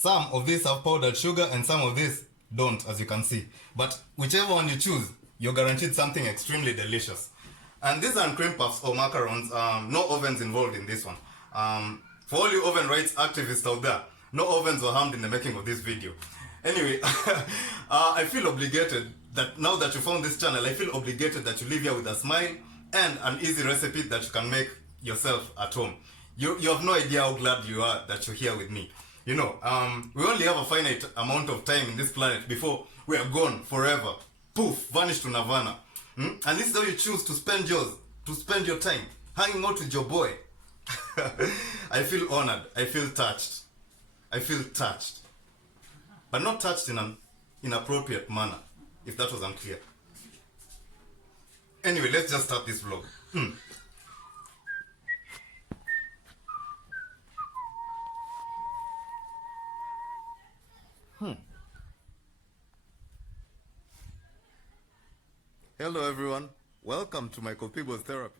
Some of these have powdered sugar and some of these don't, as you can see. But whichever one you choose, you're guaranteed something extremely delicious. And these are cream puffs or macarons. No ovens involved in this one. For all you oven rights activists out there, no ovens were harmed in the making of this video. Anyway, I feel obligated that now that you found this channel, I feel obligated that you leave here with a smile and an easy recipe that you can make yourself at home. You have no idea how glad you are that you're here with me. You know, we only have a finite amount of time in this planet before we are gone forever. Poof, vanish to nirvana. And this is how you choose to spend yours, to spend your time, hanging out with your boy. I feel honored. I feel touched. I feel touched. But not touched in an inappropriate manner, if that was unclear. Anyway, let's just start this vlog. Hello everyone, welcome to my Copibo's therapy.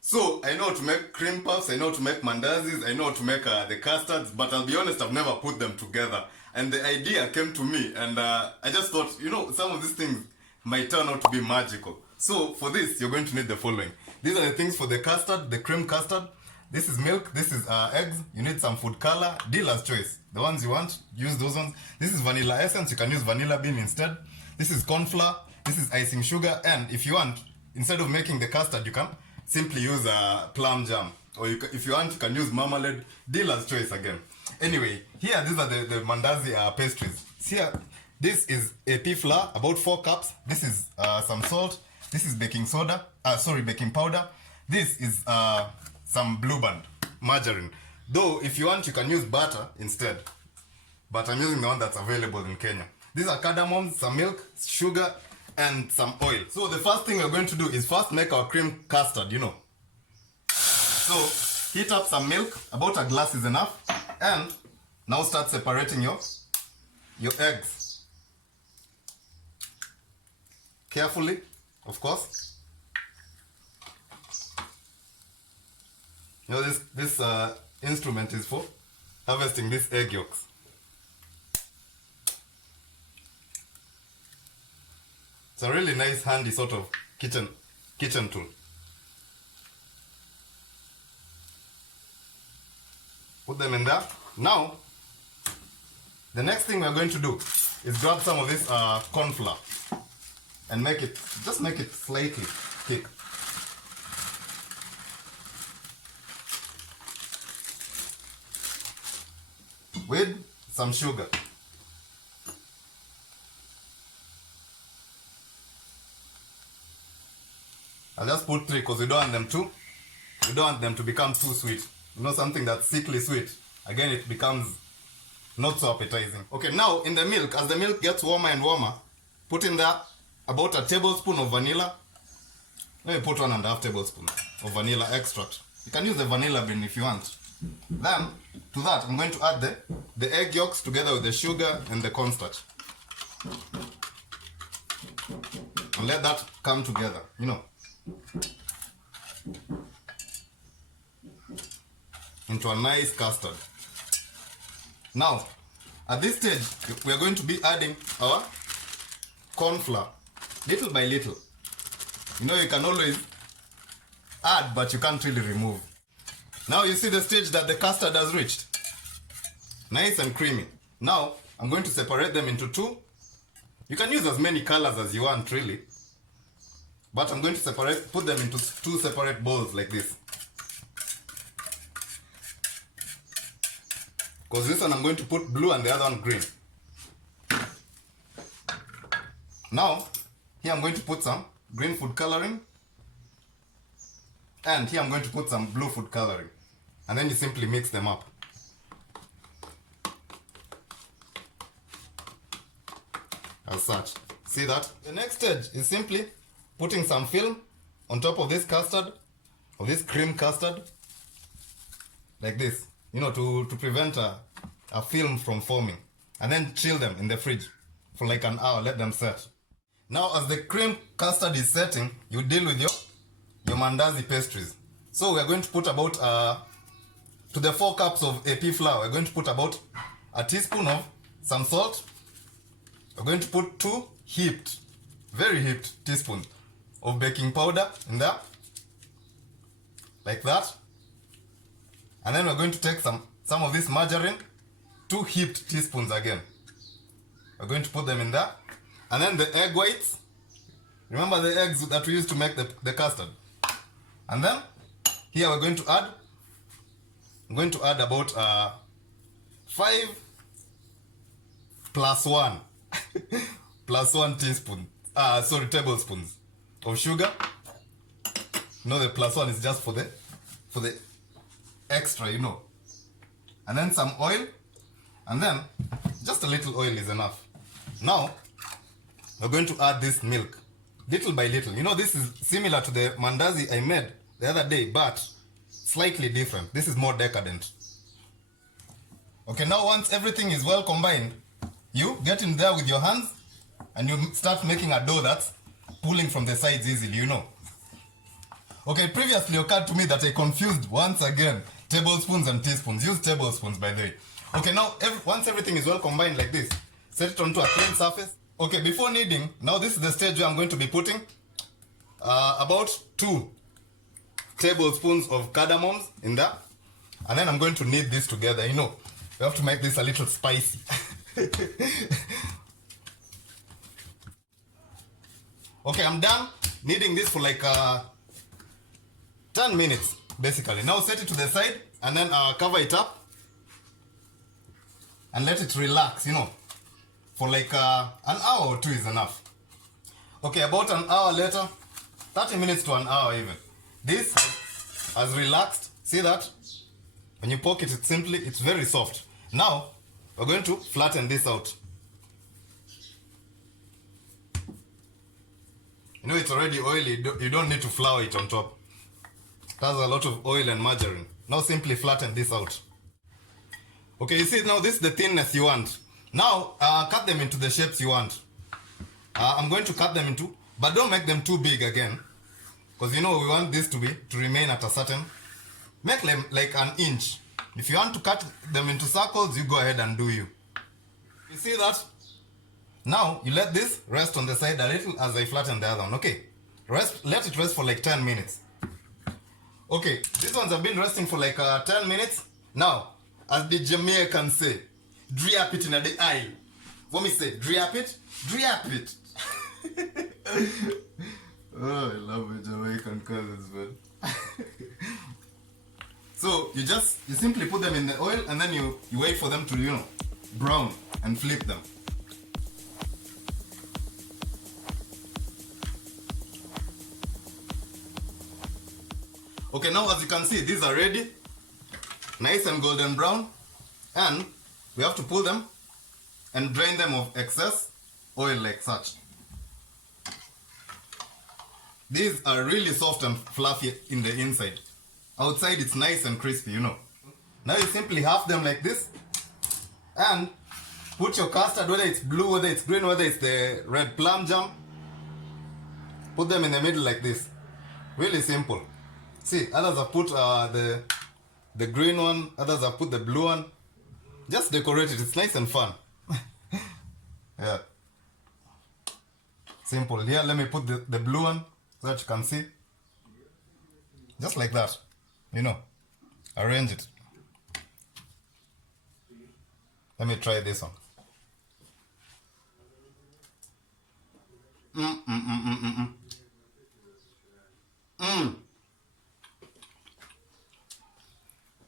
So, I know how to make cream puffs, I know how to make mandazis, I know how to make the custards, but I'll be honest, I've never put them together. And the idea came to me, and I just thought, you know, some of these things might turn out to be magical. So, for this, you're going to need the following. These are the things for the custard, the cream custard. This is milk, this is eggs, you need some food color, dealer's choice. The ones you want, use those ones. This is vanilla essence, you can use vanilla bean instead. This is corn flour, this is icing sugar, and if you want, instead of making the custard, you can simply use plum jam. Or if you want, you can use marmalade, dealer's choice again. Anyway, here, these are the Maandazi pastries. Here, this is AP flour, about 4 cups. This is some salt. This is baking powder. This is some Blue Band, margarine. Though, if you want, you can use butter instead. But I'm using the one that's available in Kenya. These are cardamoms, some milk, sugar, and some oil. So the first thing we're going to do is first make our cream custard, you know. So heat up some milk, about a glass is enough, and now start separating your eggs. Carefully, of course. You know, this instrument is for harvesting these egg yolks. It's a really nice, handy sort of kitchen tool. Put them in there. Now, the next thing we're going to do is grab some of this corn flour and just make it slightly thick. With some sugar. I'll just put 3 because we don't want them to become too sweet. You know, something that's sickly sweet, again it becomes not so appetizing. Okay, now in the milk, as the milk gets warmer and warmer, put in there about a tablespoon of vanilla. Let me put 1.5 tablespoons of vanilla extract. You can use the vanilla bean if you want. Then, to that, I'm going to add the egg yolks together with the sugar and the cornstarch. And let that come together, you know, into a nice custard. Now, at this stage, we are going to be adding our corn flour, little by little. You know, you can always add, but you can't really remove. Now you see the stage that the custard has reached. Nice and creamy. Now, I'm going to separate them into 2. You can use as many colors as you want, really. But I'm going to put them into 2 separate bowls like this. Because this one I'm going to put blue and the other one green. Now, here I'm going to put some green food coloring. And here I'm going to put some blue food coloring. And then you simply mix them up. As such. See that? The next stage is simply putting some film on top of this custard, of this cream custard, like this, you know, to prevent a film from forming. And then chill them in the fridge for like an hour, let them set. Now as the cream custard is setting, you deal with your Maandazi pastries. So we're going to put about, to the 4 cups of AP flour, we're going to put about a teaspoon of some salt. We're going to put 2 heaped, very heaped teaspoons of baking powder in there, like that. And then we're going to take some of this margarine, 2 heaped teaspoons again. We're going to put them in there. And then the egg whites. Remember the eggs that we used to make the custard. And then here we're going to add, I'm going to add about 5 plus 1 plus 1 teaspoon, tablespoons of sugar. No, the plus 1 is just for the extra, you know. And then some oil, and then just a little oil is enough. Now we're going to add this milk little by little. You know, this is similar to the mandazi I made the other day, but slightly different. This is more decadent. Okay, now once everything is well combined, you get in there with your hands and you start making a dough that's pulling from the sides easily, you know. Okay, previously occurred to me that I confused once again tablespoons and teaspoons. Use tablespoons, by the way. Okay, now once everything is well combined like this, set it onto a clean surface. Okay, before kneading, now this is the stage where I'm going to be putting about 2 tablespoons of cardamoms in there. And then I'm going to knead this together, you know. We have to make this a little spicy. Okay, I'm done kneading this for like 10 minutes, basically. Now set it to the side and then cover it up and let it relax, you know, for like an hour or 2 is enough. Okay, about an hour later, 30 minutes to an hour even, this has relaxed. See that? When you poke it, it's very soft. Now we're going to flatten this out. You know, it's already oily. You don't need to flour it on top. It has a lot of oil and margarine. Now simply flatten this out. Okay, you see now this is the thinness you want. Now cut them into the shapes you want. I'm going to cut them into, but don't make them too big again, because you know we want this to remain at a certain. Make them like an inch. If you want to cut them into circles, you go ahead and do you. You see that? Now you let this rest on the side a little as I flatten the other one. Okay, let it rest for like 10 minutes. Okay, these ones have been resting for like 10 minutes. Now, as the Jamaicans say, drop it in the eye. What me say? Drop it? Drop it. Oh, I love my Jamaican cousins, man. So you simply put them in the oil and then you wait for them to, you know, brown and flip them. Okay, now as you can see, these are ready, nice and golden brown, and we have to pull them and drain them of excess oil like such. These are really soft and fluffy in the inside. Outside it's nice and crispy, you know. Now you simply half them like this and put your custard, whether it's blue, whether it's green, whether it's the red plum jam, put them in the middle like this. Really simple. See, others have put the green one, others have put the blue one. Just decorate it, it's nice and fun. Yeah. Simple. Here, let me put the blue one so that you can see. Just like that. You know, arrange it. Let me try this one.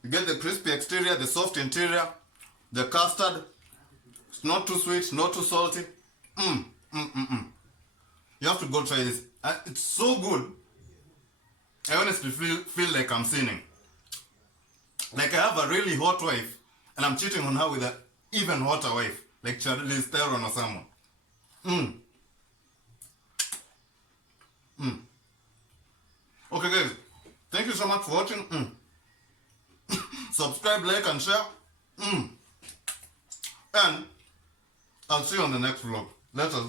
You get the crispy exterior, the soft interior, the custard. It's not too sweet, not too salty. You have to go try this. It's so good. I honestly feel like I'm sinning. Like I have a really hot wife and I'm cheating on her with an even hotter wife, like Charlize Theron or someone. Okay guys, thank you so much for watching. Subscribe, like and share. And I'll see you on the next vlog. Later.